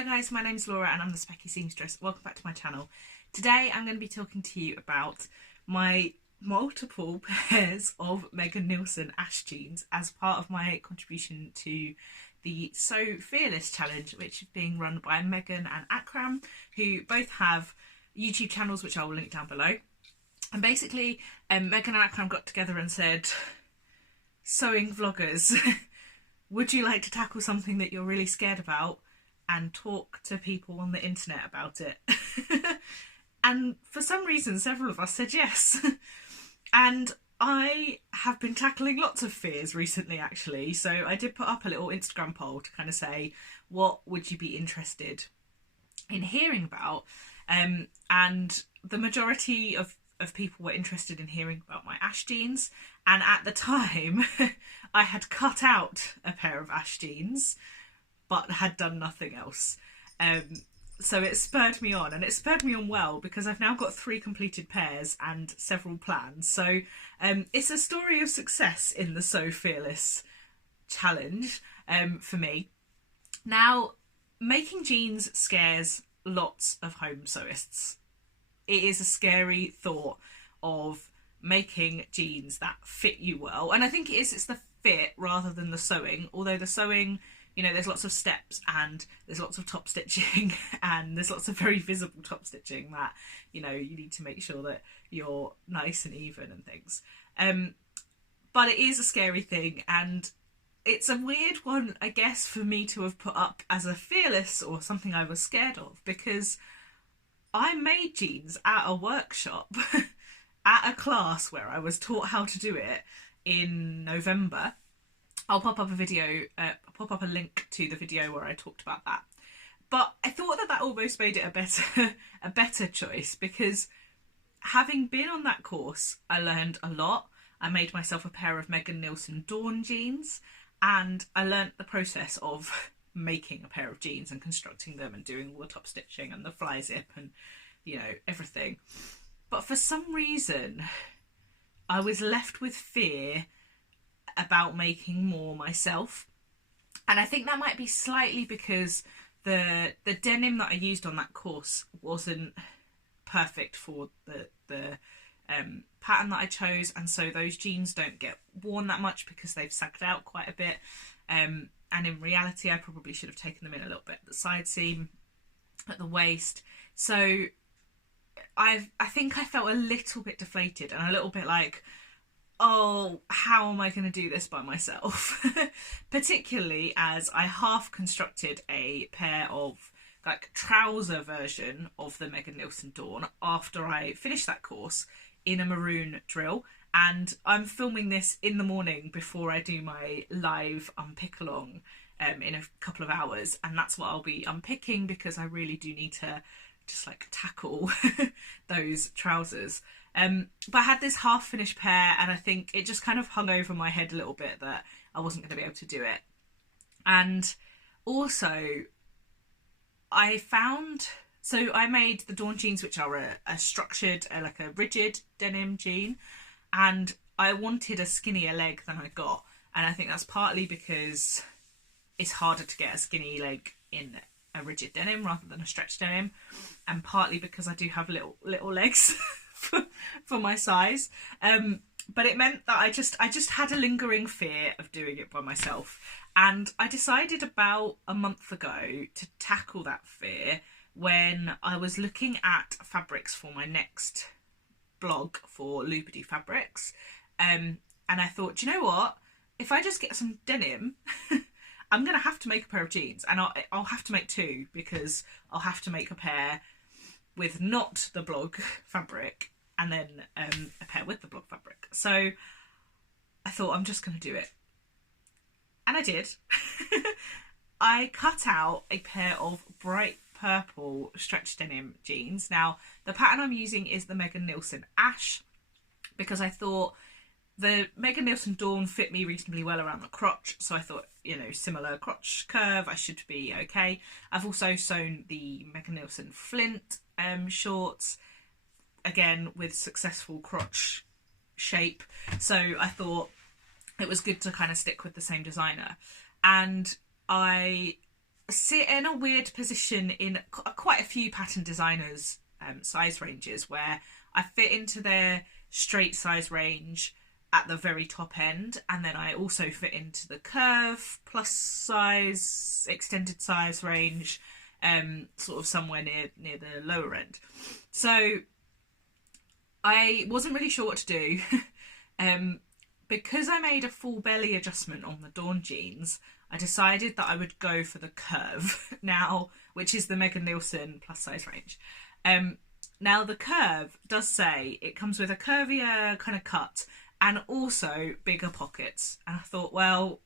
Hi guys, my name's Laura and I'm the Specky Seamstress. Welcome back to my channel. Today I'm going to be talking to you about my multiple pairs of Megan Nielsen Ash jeans as part of my contribution to the So Fearless challenge, which is being run by Megan and Akram, who both have YouTube channels which I will link down below. And basically Megan and Akram got together and said, sewing vloggers, would you like to tackle something that you're really scared about and talk to people on the internet about it? And for some reason several of us said yes. And I have been tackling lots of fears recently actually, so I did put up a little Instagram poll to kind of say what would you be interested in hearing about, and the majority of people were interested in hearing about my Ash jeans, and at the time I had cut out a pair of Ash jeans but had done nothing else. So it spurred me on, and it spurred me on well, because I've now got 3 completed pairs and several plans. So it's a story of success in the So Fearless challenge for me. Now, making jeans scares lots of home sewists. It is a scary thought of making jeans that fit you well. And I think it's the fit rather than the sewing, although the sewing, you know, there's lots of steps and there's lots of top stitching and there's lots of very visible top stitching that, you know, you need to make sure that you're nice and even and things. But it is a scary thing, and it's a weird one, I guess, for me to have put up as a fearless or something I was scared of, because I made jeans at a workshop at a class where I was taught how to do it in November. I'll pop up a video, pop up a link to the video where I talked about that. But I thought that almost made it a better choice, because having been on that course, I learned a lot. I made myself a pair of Megan Nielsen Dawn jeans, and I learnt the process of making a pair of jeans and constructing them and doing all the top stitching and the fly zip and, you know, everything. But for some reason, I was left with fear about making more myself. And I think that might be slightly because the denim that I used on that course wasn't perfect for the pattern that I chose, and so those jeans don't get worn that much because they've sagged out quite a bit. And in reality, I probably should have taken them in a little bit at the side seam, at the waist. So I think I felt a little bit deflated and a little bit like, oh, how am I going to do this by myself? Particularly as I half constructed a pair of like trouser version of the Megan Nielsen Dawn after I finished that course in a maroon drill. And I'm filming this in the morning before I do my live unpick along in a couple of hours, and that's what I'll be unpicking, because I really do need to just like tackle those trousers. But I had this half finished pair, and I think it just kind of hung over my head a little bit that I wasn't going to be able to do it. And also I found, so I made the Dawn jeans, which are a structured, like a rigid denim jean, and I wanted a skinnier leg than I got. And I think that's partly because it's harder to get a skinny leg in a rigid denim rather than a stretched denim, and partly because I do have little legs for my size. But it meant that I just had a lingering fear of doing it by myself. And I decided about a month ago to tackle that fear when I was looking at fabrics for my next blog for Loopity Fabrics, and I thought, do you know what, if I just get some denim I'm gonna have to make a pair of jeans, and I'll have to make 2, because I'll have to make a pair with not the blog fabric and then a pair with the blog fabric. So I thought, I'm just gonna do it, and I did. I cut out a pair of bright purple stretch denim jeans. Now, the pattern I'm using is the Megan Nielsen Ash, because I thought the Megan Nielsen Dawn fit me reasonably well around the crotch, so I thought, you know, similar crotch curve, I should be okay. I've also sewn the Megan Nielsen Flint shorts, again with successful crotch shape, so I thought it was good to kind of stick with the same designer. And I sit in a weird position in quite a few pattern designers' size ranges where I fit into their straight size range at the very top end, and then I also fit into the curve plus size extended size range, sort of somewhere near the lower end. So I wasn't really sure what to do. Because I made a full belly adjustment on the Dawn jeans, I decided that I would go for the curve now, which is the Megan Nielsen plus size range. Now the curve does say it comes with a curvier kind of cut and also bigger pockets. And I thought, well,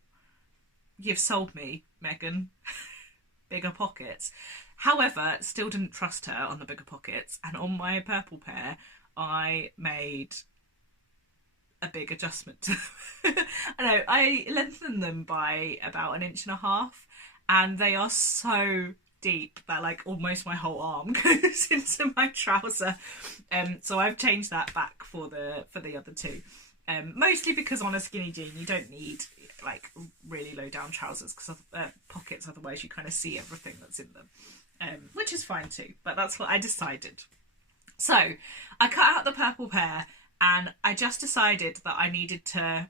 you've sold me, Megan. Bigger pockets. However, still didn't trust her on the bigger pockets. And on my purple pair, I made a big adjustment to them. I know, I lengthened them by about 1.5 inches, and they are so deep that like almost my whole arm goes into my trouser. So I've changed that back for the other two. Mostly because on a skinny jean you don't need like really low down trousers because of pockets, otherwise you kind of see everything that's in them, which is fine too, but that's what I decided. So I cut out the purple pair and I just decided that I needed to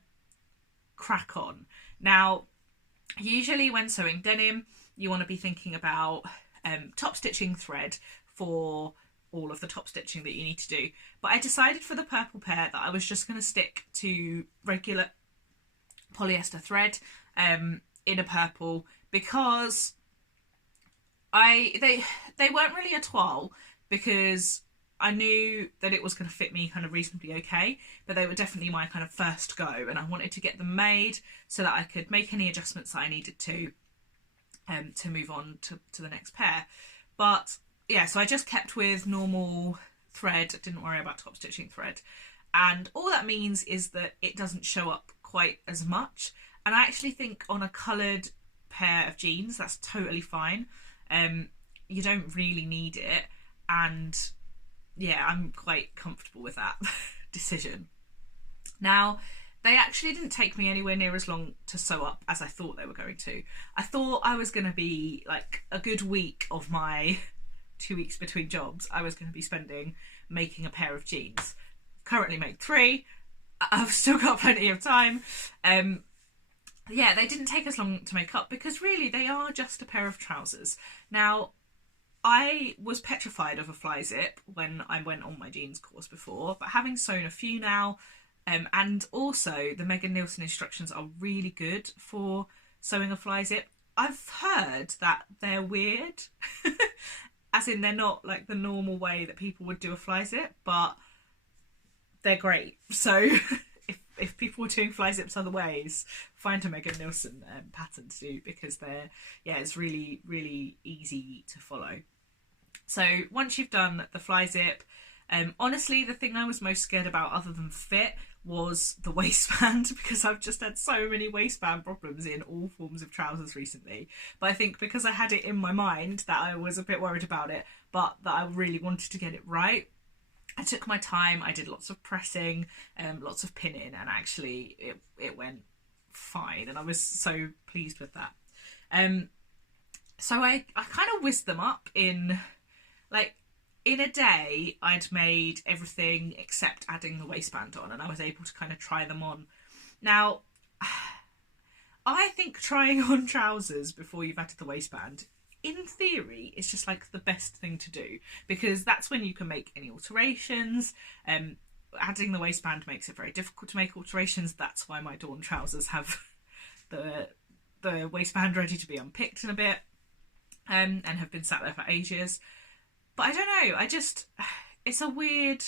crack on. Now, usually when sewing denim, you want to be thinking about top stitching thread for all of the top stitching that you need to do. But I decided for the purple pair that I was just going to stick to regular polyester thread in a purple, because they weren't really a toile, because I knew that it was going to fit me kind of reasonably okay, but they were definitely my kind of first go, and I wanted to get them made so that I could make any adjustments that I needed to move on to the next pair. But yeah, so I just kept with normal thread, didn't worry about top stitching thread, and all that means is that it doesn't show up quite as much. And I actually think on a coloured pair of jeans that's totally fine. You don't really need it, and yeah, I'm quite comfortable with that decision. Now, they actually didn't take me anywhere near as long to sew up as I thought they were going to. I thought I was going to be like a good week of my 2 weeks between jobs I was going to be spending making a pair of jeans. Currently made 3. I've still got plenty of time. Yeah, they didn't take as long to make up because really they are just a pair of trousers. Now, I was petrified of a fly zip when I went on my jeans course before, but having sewn a few now, and also the Megan Nielsen instructions are really good for sewing a fly zip. I've heard that they're weird, as in they're not like the normal way that people would do a fly zip, but they're great. So if people are doing fly zips other ways, find a Megan Nielsen pattern to do, because it's really, really easy to follow. So once you've done the fly zip, honestly, the thing I was most scared about other than fit was the waistband, because I've just had so many waistband problems in all forms of trousers recently. But I think because I had it in my mind that I was a bit worried about it, but that I really wanted to get it right, I took my time. I did lots of pressing, lots of pinning, and actually it went fine, and I was so pleased with that. So I kind of whizzed them up in a day. I'd made everything except adding the waistband on, and I was able to kind of try them on. Now, I think trying on trousers before you've added the waistband, in theory, it's just like the best thing to do, because that's when you can make any alterations. Adding the waistband makes it very difficult to make alterations. That's why my Dawn trousers have the waistband ready to be unpicked in a bit, and have been sat there for ages. But I don't know, it's a weird,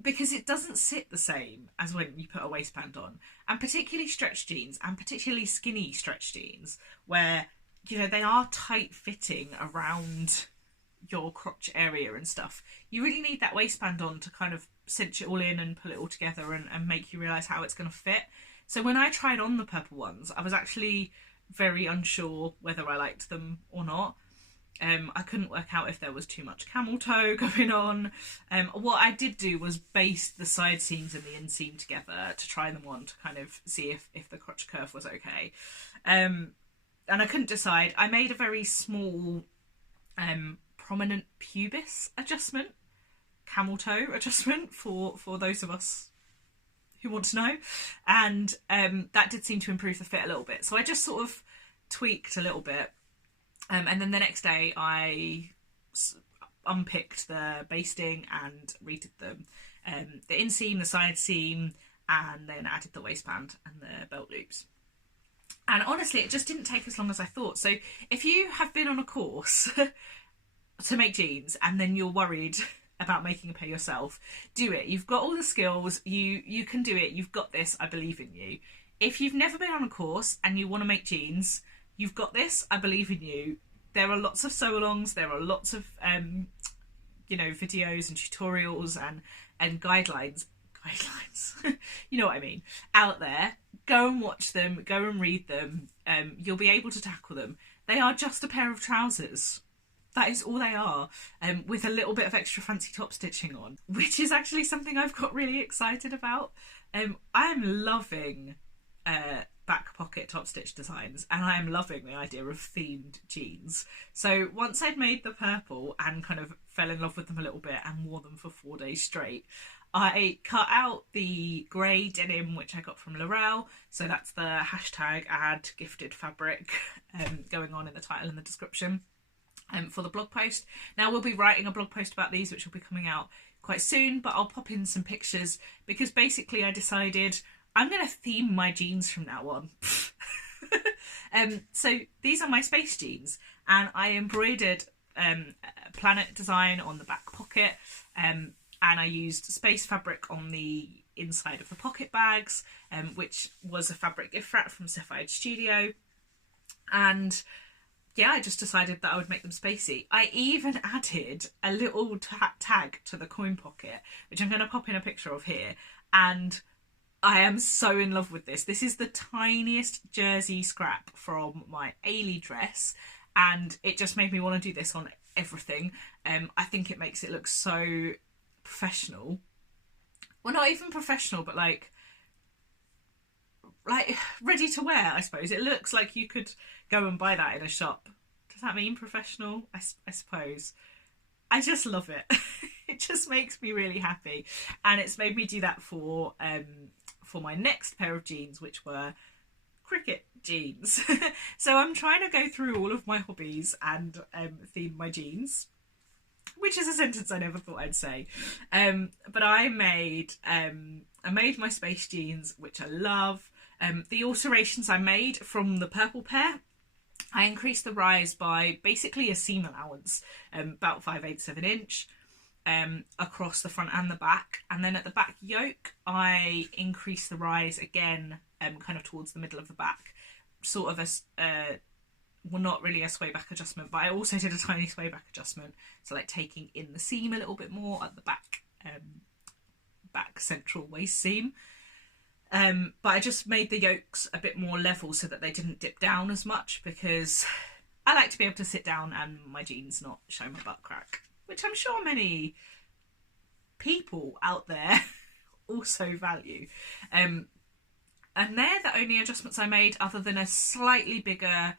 because it doesn't sit the same as when you put a waistband on, and particularly stretch jeans, and particularly skinny stretch jeans, where, you know, they are tight fitting around your crotch area and stuff. You really need that waistband on to kind of cinch it all in and pull it all together and make you realise how it's going to fit. So when I tried on the purple ones, I was actually very unsure whether I liked them or not. I couldn't work out if there was too much camel toe going on. What I did do was baste the side seams and the inseam together to try them on to kind of see if the crotch curve was okay. and I couldn't decide. I made a very small prominent pubis adjustment, camel toe adjustment for those of us who want to know, and that did seem to improve the fit a little bit. So I just sort of tweaked a little bit, and then the next day I unpicked the basting and redid them, the inseam, the side seam, and then added the waistband and the belt loops. And honestly, it just didn't take as long as I thought. So if you have been on a course to make jeans and then you're worried about making a pair yourself, do it. You've got all the skills, you can do it, you've got this, I believe in you. If you've never been on a course and you want to make jeans, you've got this, I believe in you. There are lots of sew-alongs, there are lots of videos and tutorials and guidelines, you know what I mean, out there. Go and watch them, go and read them. You'll be able to tackle them. They are just a pair of trousers. That is all they are, with a little bit of extra fancy top stitching on, which is actually something I've got really excited about. I'm loving back pocket top stitch designs, and I am loving the idea of themed jeans. So once I'd made the purple and kind of fell in love with them a little bit and wore them for 4 days straight, I cut out the grey denim, which I got from L'Oreal. So that's the hashtag ad gifted fabric going on in the title and the description for the blog post. Now we'll be writing a blog post about these, which will be coming out quite soon, but I'll pop in some pictures because basically I decided I'm going to theme my jeans from now on. So these are my space jeans, and I embroidered a planet design on the back pocket, and I used space fabric on the inside of the pocket bags, which was a fabric gift wrap from Sapphire Studio. And yeah, I just decided that I would make them spacey. I even added a little tag to the coin pocket, which I'm going to pop in a picture of here. And I am so in love with this. This is the tiniest jersey scrap from my Ailey dress, and it just made me want to do this on everything. I think it makes it look so professional. Well, not even professional, but like ready to wear, I suppose. It looks like you could go and buy that in a shop. Does that mean professional? I suppose. I just love it. It just makes me really happy, and it's made me do that for my next pair of jeans, which were cricket jeans. So I'm trying to go through all of my hobbies and theme my jeans, which is a sentence I never thought I'd say. But I made my space jeans, which I love. The alterations I made from the purple pair, I increased the rise by basically a seam allowance, about 5/8 of an inch, across the front and the back. And then at the back yoke, I increased the rise again, kind of towards the middle of the back, sort of well, not really a sway back adjustment, but I also did a tiny sway back adjustment, so like taking in the seam a little bit more at the back, back central waist seam. But I just made the yokes a bit more level so that they didn't dip down as much, because I like to be able to sit down and my jeans not show my butt crack, which I'm sure many people out there also value. And they're the only adjustments I made, other than a slightly bigger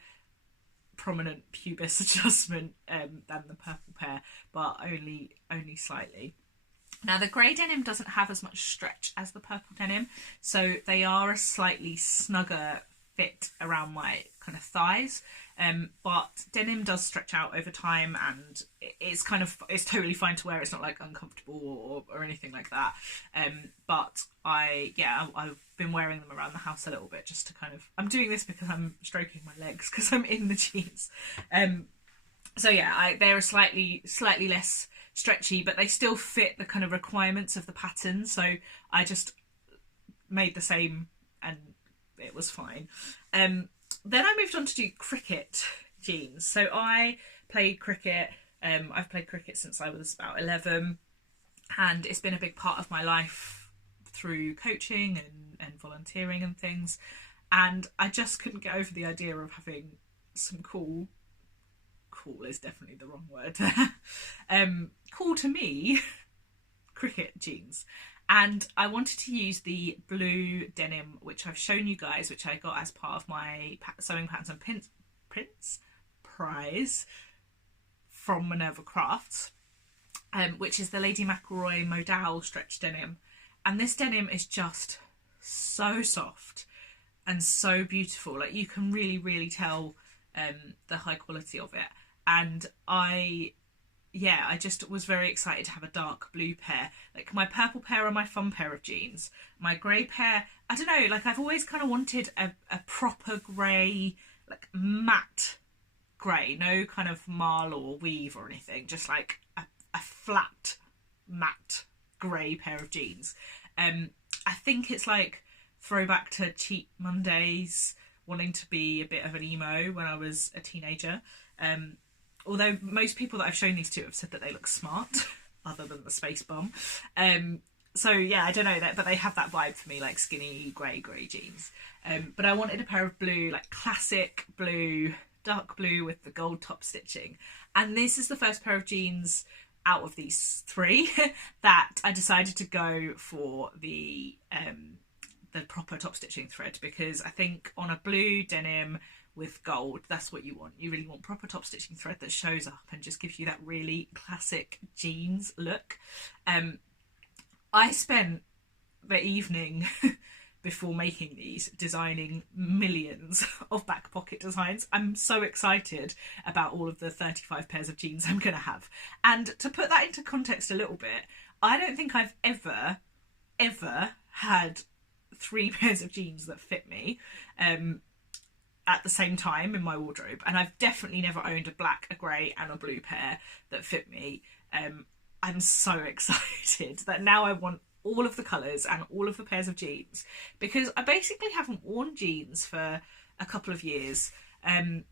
prominent pubis adjustment than the purple pair, but only slightly. Now the grey denim doesn't have as much stretch as the purple denim, so they are a slightly snugger fit around my kind of thighs, but denim does stretch out over time, and it's totally fine to wear. It's not like uncomfortable or anything like that. But I've been wearing them around the house a little bit, just to kind of, I'm doing this because I'm stroking my legs because I'm in the jeans. So yeah, they're slightly less stretchy, but they still fit the kind of requirements of the pattern. So I just made the same and it was fine. Then I moved on to do cricket jeans. So I played cricket. I've played cricket since I was about 11, and it's been a big part of my life through coaching and volunteering and things. And I just couldn't get over the idea of having some cool is definitely the wrong word there, cool to me, cricket jeans. And I wanted to use the blue denim, which I've shown you guys, which I got as part of my sewing patterns and Prince Prize from Minerva Crafts, which is the Lady Mcelroy Modal stretch denim. And this denim is just so soft and so beautiful. Like, you can really, really tell the high quality of it. And I just was very excited to have a dark blue pair. Like, my purple pair are my fun pair of jeans. My grey pair, I don't know, like, I've always kind of wanted a proper grey, like matte grey, no kind of marl or weave or anything, just like a flat matte grey pair of jeans. I think it's like throwback to Cheap Mondays, wanting to be a bit of an emo when I was a teenager. Although most people that I've shown these to have said that they look smart, other than the space bum. So yeah, I don't know, but they have that vibe for me, like skinny grey jeans. But I wanted a pair of blue, like classic blue, dark blue with the gold top stitching. And this is the first pair of jeans out of these three that I decided to go for the proper top stitching thread, because I think on a blue denim with gold, that's what you want. You really want proper top stitching thread that shows up and just gives you that really classic jeans look. I spent the evening before making these designing millions of back pocket designs. I'm so excited about all of the 35 pairs of jeans I'm going to have. And to put that into context a little bit, I don't think I've ever had 3 pairs of jeans that fit me at the same time in my wardrobe. And I've definitely never owned a black, a grey and a blue pair that fit me. I'm so excited that now I want all of the colours and all of the pairs of jeans, because I basically haven't worn jeans for a couple of years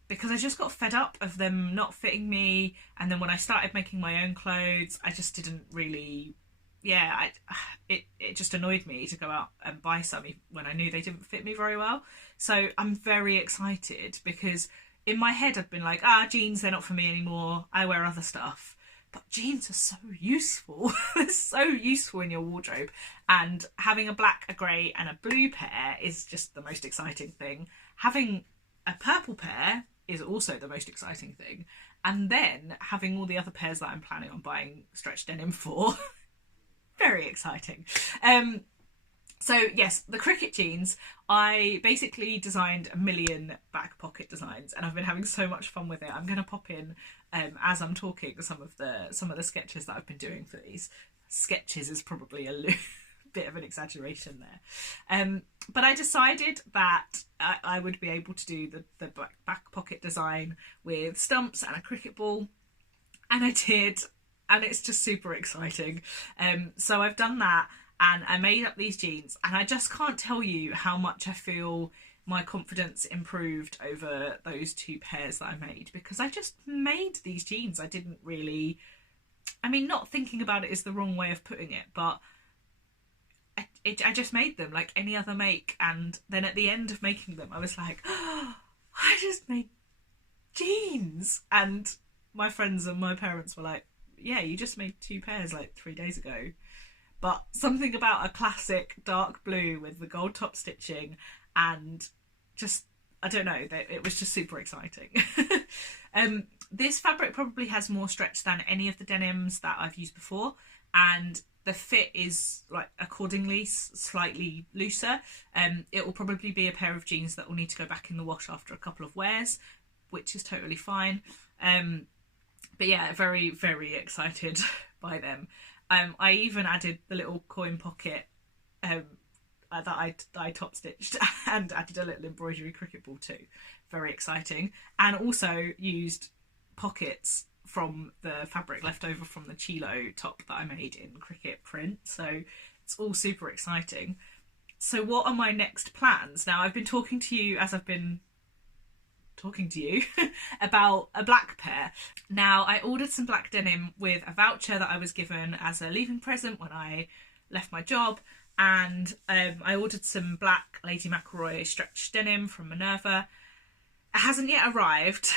because I just got fed up of them not fitting me. And then when I started making my own clothes, I just didn't really, it just annoyed me to go out and buy some when I knew they didn't fit me very well. So I'm very excited, because in my head I've been like, jeans, they're not for me anymore, I wear other stuff. But jeans are so useful. They're so useful in your wardrobe. And having a black, a grey and a blue pair is just the most exciting thing. Having a purple pair is also the most exciting thing. And then having all the other pairs that I'm planning on buying stretch denim for. Very exciting. So yes, the cricket jeans, I basically designed a million back pocket designs and I've been having so much fun with it. I'm going to pop in, as I'm talking, some of the sketches that I've been doing for these. Sketches is probably a bit of an exaggeration there. But I decided that I would be able to do the back pocket design with stumps and a cricket ball. And I did, and it's just super exciting. So I've done that. And I made up these jeans, and I just can't tell you how much I feel my confidence improved over those 2 pairs that I made, because I just made these jeans. I didn't really, not thinking about it is the wrong way of putting it, but I just made them like any other make. And then at the end of making them, I was like, I just made jeans. And my friends and my parents were like, yeah, you just made 2 pairs like 3 days ago. But something about a classic dark blue with the gold top stitching and just, I don't know, it was just super exciting. This fabric probably has more stretch than any of the denims that I've used before, and the fit is like accordingly slightly looser. It will probably be a pair of jeans that will need to go back in the wash after a couple of wears, which is totally fine. But yeah, very, very excited by them. I even added the little coin pocket that I top stitched and added a little embroidery cricket ball too. Very exciting. And also used pockets from the fabric left over from the Chilo top that I made in cricket print. So it's all super exciting. So what are my next plans? Now, I've been talking to you as I've been talking to you about a black pair. Now, I ordered some black denim with a voucher that I was given as a leaving present when I left my job, and I ordered some black Lady Mcelroy stretch denim from Minerva. It hasn't yet arrived,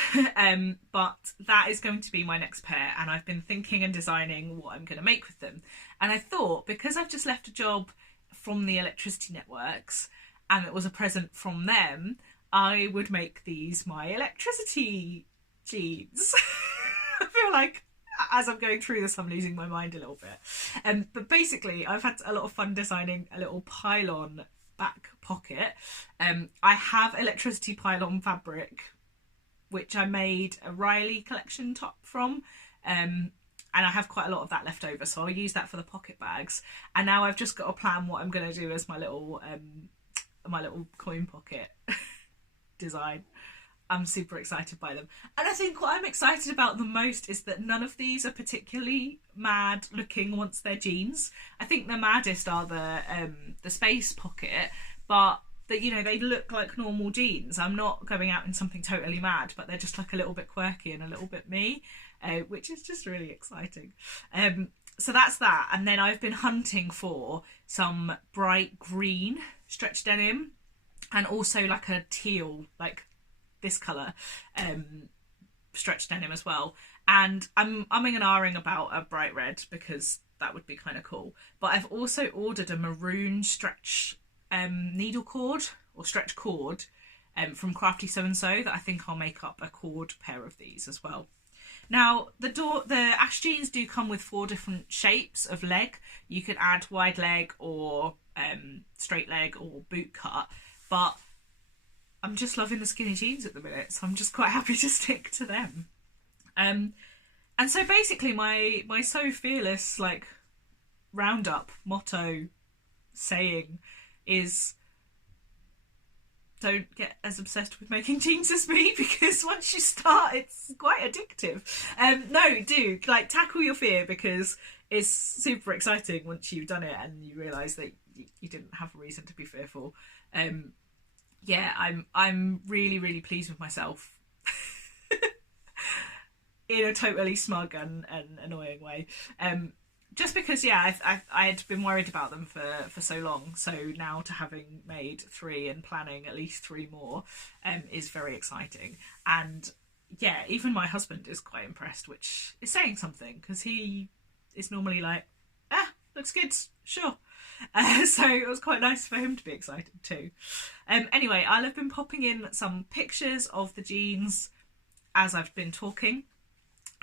but that is going to be my next pair, and I've been thinking and designing what I'm going to make with them. And I thought, because I've just left a job from the electricity networks and it was a present from them, I would make these my electricity jeans. I feel like as I'm going through this I'm losing my mind a little bit. But basically I've had a lot of fun designing a little pylon back pocket. I have electricity pylon fabric which I made a Riley collection top from, and I have quite a lot of that left over, so I'll use that for the pocket bags. And now I've just got to plan what I'm going to do as my little coin pocket design. I'm super excited by them. And I think what I'm excited about the most is that none of these are particularly mad looking once they're jeans. I think the maddest are the space pocket, but that, you know, they look like normal jeans. I'm not going out in something totally mad, but they're just like a little bit quirky and a little bit me, which is just really exciting. So that's that. And then I've been hunting for some bright green stretch denim and also like a teal, like this colour, stretch denim as well. And I'm umming and ahhing about a bright red because that would be kind of cool. But I've also ordered a maroon stretch needle cord or stretch cord from Crafty So and So that I think I'll make up a cord pair of these as well. Now the Ash jeans do come with 4 different shapes of leg. You could add wide leg or straight leg or boot cut, but I'm just loving the skinny jeans at the minute, so I'm just quite happy to stick to them. And so basically my So Fearless like roundup motto saying is, don't get as obsessed with making jeans as me, because once you start it's quite addictive. No, do like tackle your fear, because it's super exciting once you've done it and you realise that you didn't have a reason to be fearful. Yeah, I'm really pleased with myself in a totally smug and annoying way. Just because, yeah, I had been worried about them for so long. So now to having made 3 and planning at least 3 more is very exciting. And yeah, even my husband is quite impressed, which is saying something, because he is normally like, looks good, sure. So it was quite nice for him to be excited too. Anyway, I'll have been popping in some pictures of the jeans as I've been talking.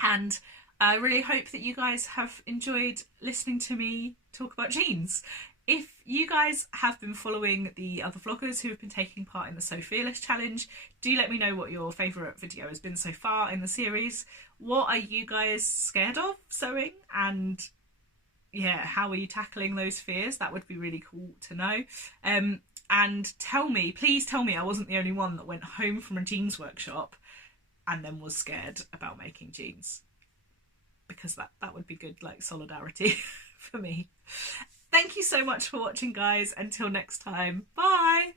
And I really hope that you guys have enjoyed listening to me talk about jeans. If you guys have been following the other vloggers who have been taking part in the So Fearless challenge, do let me know what your favourite video has been so far in the series. What are you guys scared of sewing? And yeah, how are you tackling those fears? That would be really cool to know. And tell me, please tell me I wasn't the only one that went home from a jeans workshop and then was scared about making jeans, because that would be good, like, solidarity for me. Thank you so much for watching, guys. Until next time, bye.